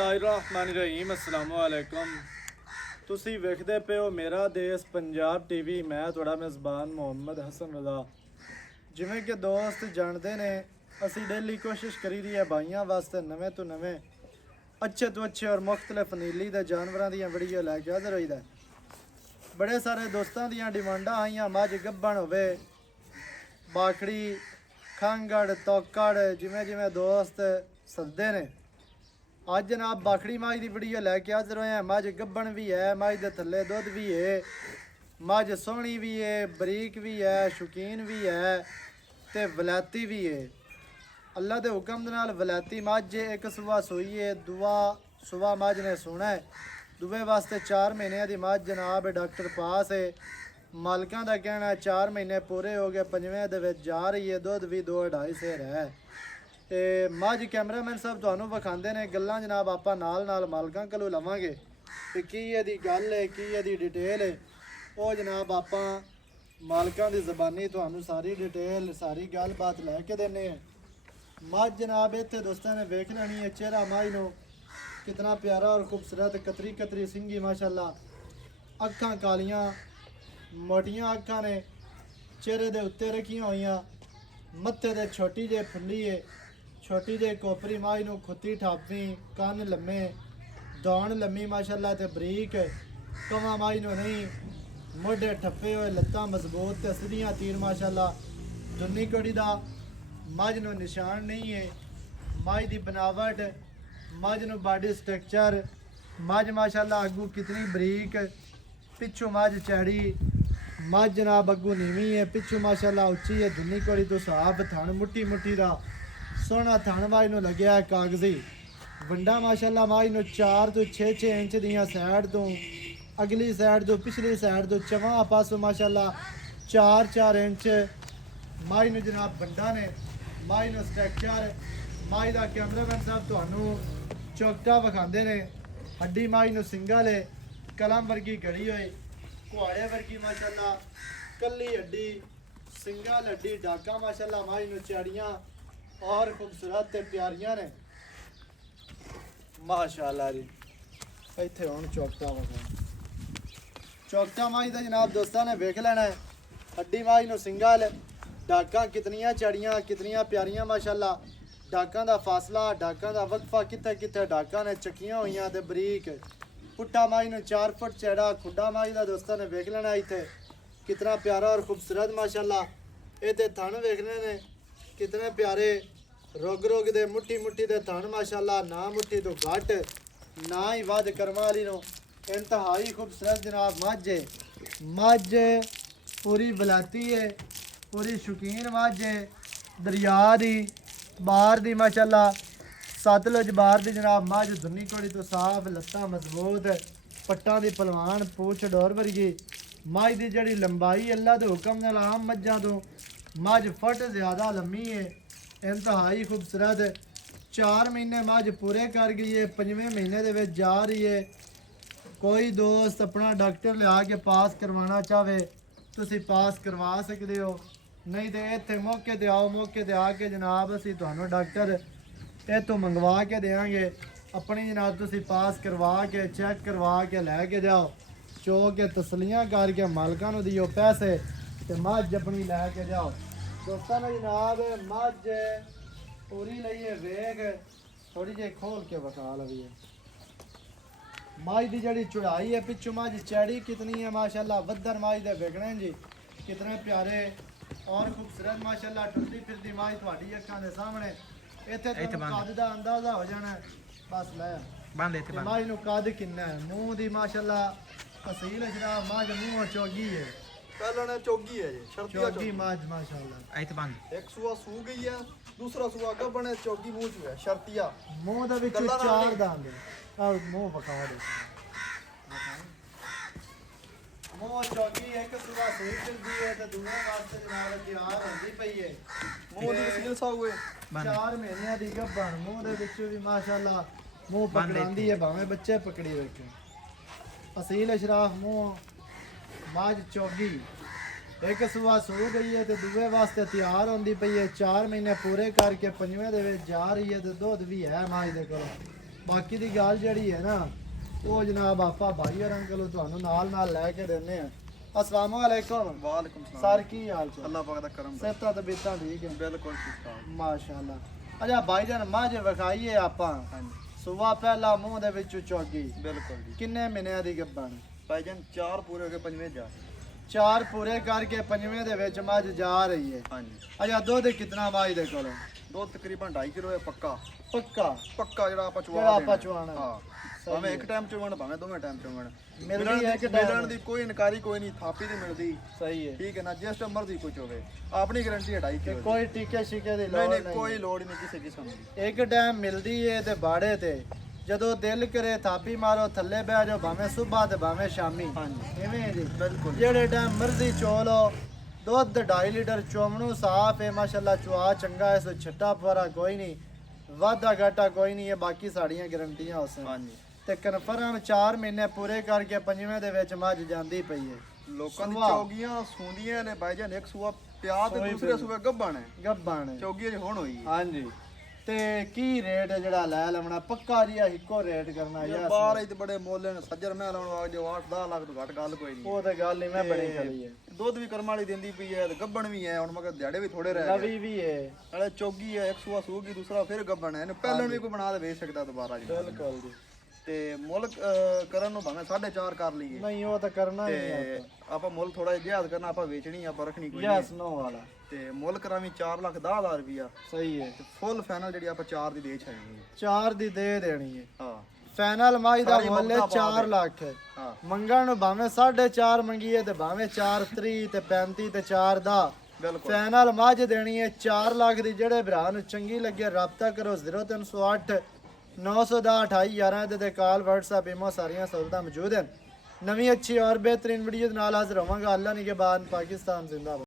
ਬਿਸਮਿल्लाहिर्रहमानिर्रहीम अस्सलाम वालेकुम। ਤੁਸੀਂ ਵੇਖਦੇ ਪਏ ਹੋ ਮੇਰਾ ਦੇਸ਼ ਪੰਜਾਬ ਟੀਵੀ। ਮੈਂ ਤੁਹਾਡਾ ਮੇਜ਼ਬਾਨ ਮੁਹੰਮਦ ਹਸਨ ਰਜ਼ਾ। ਜਿਵੇਂ ਕਿ ਦੋਸਤ ਜਾਣਦੇ ਨੇ, ਅਸੀਂ ਡੇਲੀ ਕੋਸ਼ਿਸ਼ ਕਰੀਦੀ ਹੈ ਭਾਈਆਂ ਵਾਸਤੇ ਨਵੇਂ ਤੋਂ ਨਵੇਂ ਅੱਛੇ ਤੋਂ ਅੱਛੇ ਔਰ ਮੁਖਤਲਿਫ ਨੀਲੀ ਦੇ ਜਾਨਵਰਾਂ ਦੀਆਂ ਵੀਡੀਓ ਲੈ ਕੇ ਹਾਜ਼ਰ ਹੋਈਦਾ। ਬੜੇ ਸਾਰੇ ਦੋਸਤਾਂ ਦੀਆਂ ਡਿਮਾਂਡਾਂ ਆਈਆਂ, ਮੱਝ ਗੱਭਣ ਹੋਵੇ, ਬਾਖੜੀ, ਖੰਗੜ, ਤੋਕੜ, ਜਿਵੇਂ ਜਿਵੇਂ ਦੋਸਤ ਸੱਦਦੇ ਨੇ। ਅੱਜ ਜਨਾਬ ਬਾਖੜੀ ਮੱਝ ਦੀ ਵੀਡੀਓ ਲੈ ਕੇ ਹਾਜ਼ਰ ਹੋਏ ਹਾਂ। ਮੱਝ ਗੱਭਣ ਵੀ ਹੈ, ਮੱਝ ਦੇ ਥੱਲੇ ਦੁੱਧ ਵੀ ਹੈ, ਮੱਝ ਸੋਹਣੀ ਵੀ ਹੈ, ਬਰੀਕ ਵੀ ਹੈ, ਸ਼ੌਕੀਨ ਵੀ ਹੈ ਤੇ ਵਲੈਤੀ ਵੀ ਹੈ। ਅੱਲਾ ਦੇ ਹੁਕਮ ਦੇ ਨਾਲ ਵਲੈਤੀ ਮੱਝ ਇੱਕ ਸੂਆ ਸੂਈ ਹੈ, ਦੂਆ ਸੂਆ ਮੱਝ ਨੇ ਸੋਣਾ ਹੈ। ਦੂਏ ਵਾਸਤੇ 4 ਮਹੀਨਿਆਂ ਦੀ ਮੱਝ ਜਨਾਬ ਡਾਕਟਰ ਪਾਸ ਹੈ। ਮਾਲਕਾਂ ਦਾ ਕਹਿਣਾ 4 ਮਹੀਨੇ ਪੂਰੇ ਹੋ ਗਏ, 5ਵੇਂ ਦੇ ਵਿੱਚ ਜਾ ਰਹੀ ਹੈ। ਦੁੱਧ ਵੀ 2-2.5 ਸੇਰ ਹੈ। ਤੇ ਮੱਝ ਕੈਮਰਾਮੈਨ ਸਾਹਿਬ ਤੁਹਾਨੂੰ ਵਿਖਾਉਂਦੇ ਨੇ। ਗੱਲਾਂ ਜਨਾਬ ਆਪਾਂ ਨਾਲ ਮਾਲਕਾਂ ਕੋਲੋਂ ਲਵਾਂਗੇ ਕਿ ਕੀ ਇਹਦੀ ਗੱਲ ਹੈ, ਕੀ ਇਹਦੀ ਡਿਟੇਲ ਹੈ, ਉਹ ਜਨਾਬ ਆਪਾਂ ਮਾਲਕਾਂ ਦੀ ਜ਼ਬਾਨੀ ਤੁਹਾਨੂੰ ਸਾਰੀ ਡਿਟੇਲ, ਸਾਰੀ ਗੱਲਬਾਤ ਲੈ ਕੇ ਦਿੰਦੇ ਹਾਂ। ਮੱਝ ਜਨਾਬ ਇੱਥੇ ਦੋਸਤਾਂ ਨੇ ਵੇਖ ਲੈਣੀ ਹੈ। ਚਿਹਰਾ ਮੱਝ ਨੂੰ ਕਿਤਨਾ ਪਿਆਰਾ ਔਰ ਖੂਬਸੂਰਤ, ਕਤਰੀ ਕਤਰੀ ਸਿੰਗੀ ਮਾਸ਼ਾਅੱਲਾ। ਅੱਖਾਂ ਕਾਲੀਆਂ ਮੋਟੀਆਂ ਅੱਖਾਂ ਨੇ, ਚਿਹਰੇ ਦੇ ਉੱਤੇ ਰੱਖੀਆਂ ਹੋਈਆਂ, ਮੱਥੇ ਦੇ ਛੋਟੀ ਜਿਹੀ ਫੁੱਲੀ ਹੈ, ਛੋਟੀ ਜਿਹੀ ਕੋਪਰੀ ਮੱਝ ਨੂੰ, ਖੁੱਤੀ ਠਾਪੀ, ਕੰਨ ਲੰਮੇ, ਦੌਣ ਲੰਮੀ ਮਾਸ਼ਾਅੱਲਾ ਤੇ ਬਰੀਕ। ਕਵਾਂ ਮੱਝ ਨੂੰ ਨਹੀਂ, ਮੋਢੇ ਠੱਪੇ ਹੋਏ, ਲੱਤਾਂ ਮਜ਼ਬੂਤ ਤੇ ਸਿੱਧੀਆਂ ਤੀਰ ਮਾਸ਼ਾਅੱਲਾ। ਦੁੰਨੀ ਕੋੜੀ ਦਾ ਮੱਝ ਨੂੰ ਨਿਸ਼ਾਨ ਨਹੀਂ ਹੈ। ਮੱਝ ਦੀ ਬਨਾਵਟ, ਮੱਝ ਨੂੰ ਬਾਡੀ ਸਟਰਕਚਰ, ਮੱਝ ਮਾਸ਼ਾਅੱਲਾ ਅੱਗੂ ਕਿਤਨੀ ਬਰੀਕ, ਪਿੱਛੋਂ ਮੱਝ ਚੈੜੀ, ਮੱਝ ਜਨਾਬ ਅੱਗੂ ਨੀਵੀਂ ਹੈ, ਪਿੱਛੋਂ ਮਾਸ਼ਾਅੱਲਾ ਉੱਚੀ ਹੈ। ਦੁੰਨੀ ਕੋੜੀ ਤੋਂ ਸਾਫ ਥਣ, ਮੁੱਠੀ ਮੁੱਠੀ ਦਾ ਸੋਹਣਾ ਥਣ ਮੱਝ ਨੂੰ ਲੱਗਿਆ ਕਾਗਜ਼ੀ। ਵੰਡਾ ਮਾਸ਼ਾਅੱਲਾ ਮੱਝ ਨੂੰ 4 ਤੋਂ 6 ਇੰਚ ਦੀਆਂ ਸਾਈਡ ਤੋਂ, ਅਗਲੀ ਸਾਈਡ ਤੋਂ, ਪਿਛਲੀ ਸਾਈਡ ਤੋਂ, ਚਵਾਂ ਪਾਸੋਂ ਮਾਸ਼ਾਅੱਲਾ 4-4 ਇੰਚ ਮੱਝ ਨੂੰ ਜਨਾਬ ਵੰਡਾ ਨੇ। ਮੱਝ ਨੂੰ ਸਟਰਕਚਰ, ਮੱਝ ਦਾ ਕੈਮਰਾਮੈਨ ਸਾਹਿਬ ਤੁਹਾਨੂੰ ਚੌਕਟਾ ਵਿਖਾਉਂਦੇ ਨੇ। ਹੱਡੀ ਮੱਝ ਨੂੰ ਸਿੰਗਲ ਹੈ, ਕਲਮ ਵਰਗੀ ਘੜੀ ਹੋਈ, ਕੁਹਾੜੇ ਵਰਗੀ ਮਾਸ਼ਾਅੱਲਾ, ਕੱਲੀ ਹੱਡੀ, ਸਿੰਗਲ ਹੱਡੀ, ਡਾਕਾ ਮਾਸ਼ਾਅੱਲਾ ਮੱਝ ਨੂੰ ਚੜੀਆਂ ਔਰ ਖੂਬਸੂਰਤ ਤੇ ਪਿਆਰੀਆਂ ਨੇ ਮਾਸ਼ਾਅੱਲਾ ਜੀ। ਇੱਥੇ ਹੁਣ ਚੌਕਟਾ ਵਿਖਾਉਂ, ਚੌਕਟਾ ਮੱਝ ਦਾ ਜਨਾਬ ਦੋਸਤਾਂ ਨੇ ਵੇਖ ਲੈਣਾ ਹੈ। ਹੱਡੀ ਮੱਝ ਨੂੰ ਸਿੰਗਲ, ਡਾਕਾਂ ਕਿਤਨੀਆਂ ਚੜੀਆਂ, ਕਿਤਨੀਆਂ ਪਿਆਰੀਆਂ ਮਾਸ਼ਾਅੱਲਾ। ਡਾਕਾਂ ਦਾ ਫਾਸਲਾ, ਡਾਕਾਂ ਦਾ ਵਕਫਾ, ਕਿੱਥੇ ਕਿੱਥੇ ਡਾਕਾਂ ਨੇ ਚੱਕੀਆਂ ਹੋਈਆਂ ਤੇ ਬਰੀਕ। ਪੁੱਟਾ ਮੱਝ ਨੂੰ 4 ਫੁੱਟ ਚੌੜਾ, ਖੁੱਡਾ ਮੱਝ ਦਾ ਦੋਸਤਾਂ ਨੇ ਵੇਖ ਲੈਣਾ ਇੱਥੇ ਕਿਤਨਾ ਪਿਆਰਾ ਔਰ ਖੂਬਸੂਰਤ ਮਾਸ਼ਾਅੱਲਾ। ਇਹਦੇ ਥਣ ਵੇਖਣੇ ਨੇ ਕਿਤਨੇ ਪਿਆਰੇ, ਰੋਗ ਦੇ, ਮੁੱਠੀ ਮੁੱਠੀ ਦੇ ਥਣ ਮਾਸ਼ਾਅੱਲਾ। ਨਾ ਮੁੱਠੀ ਤੋਂ ਘੱਟ ਨਾ ਹੀ ਵੱਧ ਕਰਮਾਂ ਵਾਲੀ ਨੂੰ, ਇੰਤਹਾਈ ਖੂਬਸੂਰਤ ਜਨਾਬ ਮੱਝ ਹੈ। ਮੱਝ ਪੂਰੀ ਵਲਾਤੀ ਹੈ, ਪੂਰੀ ਸ਼ੌਕੀਨ ਮੱਝ ਹੈ। ਦਰਿਆ ਦੀ, ਬਾਹਰ ਦੀ ਮਾਸ਼ਾਅੱਲਾ, ਸਤਲੁਜ ਬਾਹਰ ਦੀ ਜਨਾਬ ਮੱਝ। ਦੁੰਨੀ ਕੋੜੀ ਤੋਂ ਸਾਫ, ਲੱਤਾਂ ਮਜ਼ਬੂਤ, ਪੱਟਾਂ ਦੀ ਪਹਿਲਵਾਨ, ਪੂਛ ਡੋਰ ਵਰਗੀ। ਮੱਝ ਦੀ ਜਿਹੜੀ ਲੰਬਾਈ ਅੱਲਾ ਦੇ ਹੁਕਮ ਨਾਲ ਆਮ ਮੱਝਾਂ ਤੋਂ ਮੱਝ ਫੁੱਟ ਜ਼ਿਆਦਾ ਲੰਮੀ ਹੈ, ਇੰਤਹਾਈ ਖੂਬਸੂਰਤ। 4 ਮਹੀਨੇ ਮੱਝ ਪੂਰੇ ਕਰ ਗਈ ਹੈ, 5ਵੇਂ ਮਹੀਨੇ ਦੇ ਵਿੱਚ ਜਾ ਰਹੀ ਹੈ। ਕੋਈ ਦੋਸਤ ਆਪਣਾ ਡਾਕਟਰ ਲਿਆ ਕੇ ਪਾਸ ਕਰਵਾਉਣਾ ਚਾਹਵੇ, ਤੁਸੀਂ ਪਾਸ ਕਰਵਾ ਸਕਦੇ ਹੋ। ਨਹੀਂ ਤੇ ਇੱਥੇ ਮੌਕੇ ਤੇ ਆਓ, ਮੌਕੇ ਤੇ ਆ ਕੇ ਜਨਾਬ ਅਸੀਂ ਤੁਹਾਨੂੰ ਡਾਕਟਰ ਇਹ ਤੋਂ ਮੰਗਵਾ ਕੇ ਦੇਵਾਂਗੇ। ਆਪਣੀ ਜਨਾਬ ਤੁਸੀਂ ਪਾਸ ਕਰਵਾ ਕੇ, ਚੈੱਕ ਕਰਵਾ ਕੇ ਲੈ ਕੇ ਜਾਓ, ਚੋ ਕੇ ਤਸਲੀਆਂ ਕਰਕੇ ਮਾਲਕਾਂ ਨੂੰ ਦਿਓ ਪੈਸੇ ਤੇ ਮੱਝ ਆਪਣੀ ਲੈ ਕੇ ਜਾਓ। ਦੋਸਤਾਂ ਨੇ ਜਨਾਬ ਮੱਝ ਪੂਰੀ ਲਈ ਹੈ, ਵੇਖ ਥੋੜੀ ਜਿਹੀ ਖੋਲ ਕੇ ਵਿਖਾ ਲਵੀਏ। ਮੱਝ ਦੀ ਜਿਹੜੀ ਚੜਾਈ ਹੈ, ਪਿੱਛੋਂ ਮੱਝ ਚੈੜੀ ਕਿਤਨੀ ਹੈ ਮਾਸ਼ਾਅੱਲਾ। ਵੱਧਰ ਮੱਝ ਦੇ ਵੇਖਣੇ ਜੀ ਕਿਤਨੇ ਪਿਆਰੇ ਔਰ ਖੂਬਸੂਰਤ ਮਾਸ਼ਾਅੱਲਾ। ਟੁੱਟਦੀ ਫਿਰਦੀ ਮੱਝ ਤੁਹਾਡੀ ਅੱਖਾਂ ਦੇ ਸਾਹਮਣੇ। ਇੱਥੇ ਤੁਹਾਨੂੰ ਕੱਦ ਦਾ ਅੰਦਾਜ਼ਾ ਹੋ ਜਾਣਾ। ਬਸ ਲੈ ਬੰਦ ਇੱਥੇ ਬੰਦ। ਮੱਝ ਨੂੰ ਕੱਦ ਕਿੰਨਾ ਹੈ, ਮੂੰਹ ਦੀ ਮਾਸ਼ਾਅੱਲਾ ਅਸੀਲ ਜਨਾਬ ਮੱਝ ਮੂੰਹੋਂ ਚੋਗੀ ਹੈ। ਪਹਿਲਾਂ ਨੇ ਚੋਗੀ ਹੈ ਜੀ, ਸ਼ਰਤੀਆ ਚੋਗੀ ਮੱਝ ਮਾਸ਼ਾਅੱਲਾ। ਇੱਥੇ ਬੰਦ। ਇੱਕ ਸੂਆ ਸੂ ਗਈ ਹੈ, ਦੂਸਰਾ ਸੂਆ ਗੱਭਣ, ਚੋਗੀ ਮੂੰਹ ਚ ਹੈ, ਸ਼ਰਤੀਆ। ਮੂੰਹ ਦੇ ਵਿੱਚ 4 ਦੰਦ ਆ, ਮੂੰਹ ਵਿਖਾ ਦੇ। ਮੂੰਹ ਚੋਗੀ ਇੱਕ ਸੂਆ ਸੂਈ ਫਿਰਦੀ ਹੈ ਤੇ ਦੂਏ ਵਾਸਤੇ ਜਨਾਬ ਤਿਆਰ ਹੁੰਦੀ ਪਈ ਹੈ। ਮੂੰਹ ਦੀ ਵਸੀਲ ਸਾਊਏ 4 ਮਹੀਨਿਆਂ ਦੀ ਗੱਭਣ, ਮੂੰਹ ਦੇ ਵਿੱਚੋਂ ਵੀ ਮਾਸ਼ਾਅੱਲਾ ਮੂੰਹ ਪਕੜਾਂਦੀ ਹੈ, ਭਾਵੇਂ ਬੱਚੇ ਪਕੜੀ ਰੱਖੇ। ਅਸੀਲ ਅਸ਼ਰਾਫ ਮੂੰਹ ਮੱਝ ਚੋਗੀ। ਇੱਕ ਸੂਆ ਸੂ ਗਈ ਹੈ ਤੇ ਦੂਏ ਵਾਸਤੇ ਤਿਆਰ ਹੁੰਦੀ ਪਈ ਹੈ। 4 ਮਹੀਨੇ ਪੂਰੇ ਕਰਕੇ 5ਵੇਂ ਦੇ ਵਿੱਚ ਜਾ ਰਹੀ ਹੈ ਤੇ ਦੁੱਧ ਵੀ ਹੈ ਮੱਝ ਦੇ ਕੋਲ। ਬਾਕੀ ਦੀ ਗੱਲ ਜਿਹੜੀ ਹੈ ਨਾ ਉਹ ਜਨਾਬ ਆਪਾਂ ਭਾਈ ਔਰ ਅੰਕਲ ਤੁਹਾਨੂੰ ਨਾਲ ਲੈ ਕੇ ਦਿੰਨੇ ਆ। अस्सलाम वालेकुम। वालेकुम सलाम। सर की हाल चाल? अल्लाह पाक दा करम। सेहत तबीयत ठीक है? बिल्कुल ठीक ठाक। माशाअल्लाह। अच्छा भाईजान मझ विखाईए ਆਪਾਂ हाँ जी ਸੁਬਾ ਪਹਿਲਾ ਮੂੰਹ ਦੇ ਵਿੱਚ ਚੌਗੀ बिल्कुल जी। ਕਿੰਨੇ ਮਹੀਨਿਆਂ ਦੀ ਗੱਭਣ? भाईजान 4 पूरे हो गए 5वें जा। 4 ਪੂਰੇ ਕਰਕੇ 5ਵੇਂ ਦੇ ਵਿੱਚ ਮੱਝ ਜਾ ਰਹੀ ਹੈ। हाँ जी ਅੱਛਾ ਦੁੱਧ ਕਿੰਨਾ ਬਾਈ ਦੇ ਕੋਲ? दो तकरीबन 2.5 किलो है पक्का। ਪੱਕਾ ਜਿਹੜਾ ਆਪਾਂ ਚਵਾ ਜਿਹੜਾ ਆਪਾਂ ਦੇਣਾ। ਚਵਾਉਣਾ। ਹਾਂ ਸਹੀ ਭਾਵੇਂ ਹੈ। ਇੱਕ ਟਾਈਮ ਚਵਾਉਣ ਭਾਵੇਂ ਦੋਵੇਂ ਟਾਈਮ ਚਵਾਉਣ ਮਿਲਦੀ ਹੈ ਇੱਕ time? ਮਿਲਣ ਦੀ ਕੋਈ ਇਨਕਾਰੀ ਕੋਈ ਨਹੀਂ, ਥਾਪੀ ਦੀ ਮਿਲਦੀ। ਸਹੀ ਹੈ ਠੀਕ ਹੈ ਨਾ, ਜਿਸ ਟਾਈਮ ਮਰਜ਼ੀ ਕੁਝ ਹੋਵੇ। ਆਪਣੀ ਗਾਰੰਟੀ 2.5 ਤੇ ਕਿਲੋ। ਕੋਈ ਟੀਕੇ ਸ਼ੀਕੇ ਦੀ ਨਹੀਂ ਲੋੜ ਨਹੀਂ ਨਹੀਂ ਕੋਈ ਲੋੜ ਹੀ ਨਹੀਂ ਕਿਸੇ ਕਿਸਮ ਦੀ। ਇੱਕ ਟਾਈਮ ਮਿਲਦੀ ਏ ਤੇ ਬਾੜੇ ਤੇ ਜਦੋਂ ਦਿਲ ਕਰੇ ਥਾਪੀ ਮਾਰੋ ਥੱਲੇ ਬਹਿ ਜਾਓ ਭਾਵੇਂ ਸਵੇਰ ਤੇ ਭਾਵੇਂ ਸ਼ਾਮੀ। ਹਾਂਜੀ ਐਵੇਂ ਹੈ ਜੀ ਬਿਲਕੁਲ। ਜਿਹੜੇ ਟਾਈਮ ਮਰਜ਼ੀ ਚੋਲੋ। ਦੁੱਧ 2.5 ਲੀਟਰ ਚੋਮਣੂ ਸਾਫ ਹੈ ਮਾਸ਼ਾਅੱਲਾ, ਚੁਆ ਚੰਗਾ ਹੈ, ਸੋ ਛੱਟਾ ਫਰਾ ਕੋਈ ਨਹੀਂ, ਵਾਧਾ ਘਾਟਾ ਕੋਈ ਨਹੀਂ ਹੈ। ਬਾਕੀ ਸਾਡੀਆਂ ਗਰੰਟੀਆਂ ਉਸੇ ਹਾਂਜੀ ਤੇ ਕਨਫਰਮ 4 ਮਹੀਨੇ ਪੂਰੇ ਕਰਕੇ 5ਵੇਂ ਦੇ ਵਿੱਚ ਮੱਝ ਜਾਂਦੀ ਪਈ ਹੈ। ਲੋਕਾਂ ਦੀ ਸੁਆਹ। ਚੌਗੀਆਂ ਸੁੰਦੀਆਂ ਨੇ ਭਾਈਜਾਨ, ਇੱਕ ਸੂਆ ਪਿਆ ਤੇ ਸੋਈ ਦੂਸਰੇ ਬਿਲਕੁਲ। ਸੂਏ ਗੱਭਣ ਹੈ। ਗੱਬਾਣ ਚੌਗੀ ਅਜੇ ਹੁਣ ਹੋਈ ਹੈ। ਹਾਂਜੀ ਤੇ ਕੀ ਰੇਟ ਹੈ ਜਿਹੜਾ ਲੈ ਲਵਣਾ ਪੱਕਾ ਜੀ ਇੱਕੋ ਰੇਟ ਕਰਨਾ ਯਾਰ ਯਾਰ? ਬਾਹਰ ਹੀ ਤੇ ਬੜੇ ਮੁੱਲ ਨੇ, ਸੱਜਰ ਮੈਂ ਲਾਉਣ ਵਾਗ ਜੋ 8-10 ਲੱਖ ਤੋਂ ਘੱਟ ਗੱਲ ਕੋਈ ਨਹੀਂ। ਉਹ ਤੇ ਗੱਲ ਹੀ ਮੈਂ ਬੜੀ ਖੜੀ ਹੈ। ਦੁੱਧ ਵੀ ਕਰਮ ਵਾਲੀ ਦਿੰਦੀ ਪਈ ਹੈ ਤੇ ਗੱਭਣ ਵੀ ਹੈ। ਹੁਣ ਮਗਰ ਦਿਹਾੜੇ ਵੀ ਥੋੜੇ ਰਹਿ ਗਏ। ਨਵੀਂ ਵੀ ਹੈ ਨਾਲੇ ਚੌਗੀ ਹੈ, ਇੱਕ ਸੂਆ ਸੂਗੀ, ਦੂਸਰਾ ਫਿਰ ਗੱਭਣ ਹੈ। ਇਹਨੂੰ ਪਹਿਲਾਂ ਵੀ ਕੋਈ ਬਣਾ ਕੇ ਵੇਚ ਸਕਦਾ ਦੁਬਾਰਾ ਜੀ। ਬਿਲਕੁਲ ਜੀ। ਤੇ ਮੁੱਲ ਕਰਨ ਨੂੰ ਭਾਵੇਂ 4.5 ਕਰ ਲਈਏ ਨਹੀਂ ਉਹ ਤਾਂ ਕਰਨਾ ਹੀ ਤੇ ਹੈ ਆਪਾਂ ਮੁੱਲ ਥੋੜਾ ਜਿਹਾ ਜਿਹਾਦ ਕਰਨਾ, ਆਪਾਂ ਵੇਚਣੀ ਆਪਾਂ ਰੱਖਣੀ ਕੋਈ ਯੈਸ ਨੋ ਵਾਲਾ। ਤੇ ਮੁੱਲ ਕਰਾਂਵੀ 4,10,000 ਰੁਪਿਆ। ਸਹੀ ਹੈ। ਤੇ ਫੁੱਲ ਫਾਈਨਲ ਜਿਹੜੀ ਆਪਾਂ 4 ਦੀ ਦੇ ਛੱਡਣੀ ਹੈ। 4 ਦੀ ਦੇ ਦੇਣੀ ਹੈ। ਹਾਂ ਫਾਈਨਲ ਮਾਈ ਦਾ ਸਾਰੀ ਮੁੱਲ ਹੈ ਮਮਤਾ ਪਾ 4 ਦੇ। ਲੱਖ। ਹਾਂ ਮੰਗਣ ਨੂੰ ਭਾਵੇਂ 4.5 ਮੰਗੀਏ ਤੇ ਭਾਵੇਂ 4 30 ਤੇ 35 ਤੇ 4 ਦਾ ਬਿਲਕੁਲ ਫਾਈਨਲ ਮੱਝ ਦੇਣੀ ਹੈ 4 ਲੱਖ ਦੀ। ਜਿਹੜੇ ਭਰਾ ਨੂੰ ਚੰਗੀ ਲੱਗੇ ਰਾਬਤਾ ਕਰੋ 0308 910 2811 ਇਹਦੇ ਤੇ ਕਾਲ WhatsApp ਇਮੋ ਸਾਰੀਆਂ ਸਹੂਲਤਾਂ ਮੌਜੂਦ ਹਨ। ਨਵੀਂ ਅੱਛੀ ਔਰ ਬਿਹਤਰੀਨ ਵੀਡੀਓ ਦੇ ਨਾਲ ਹਾਜ਼ਰ ਹੋਵਾਂਗਾ। ਅੱਲਾ ਨੇ ਕੇ ਬਾਦ ਪਾਕਿਸਤਾਨ ਜ਼ਿੰਦਾਬਾਦ।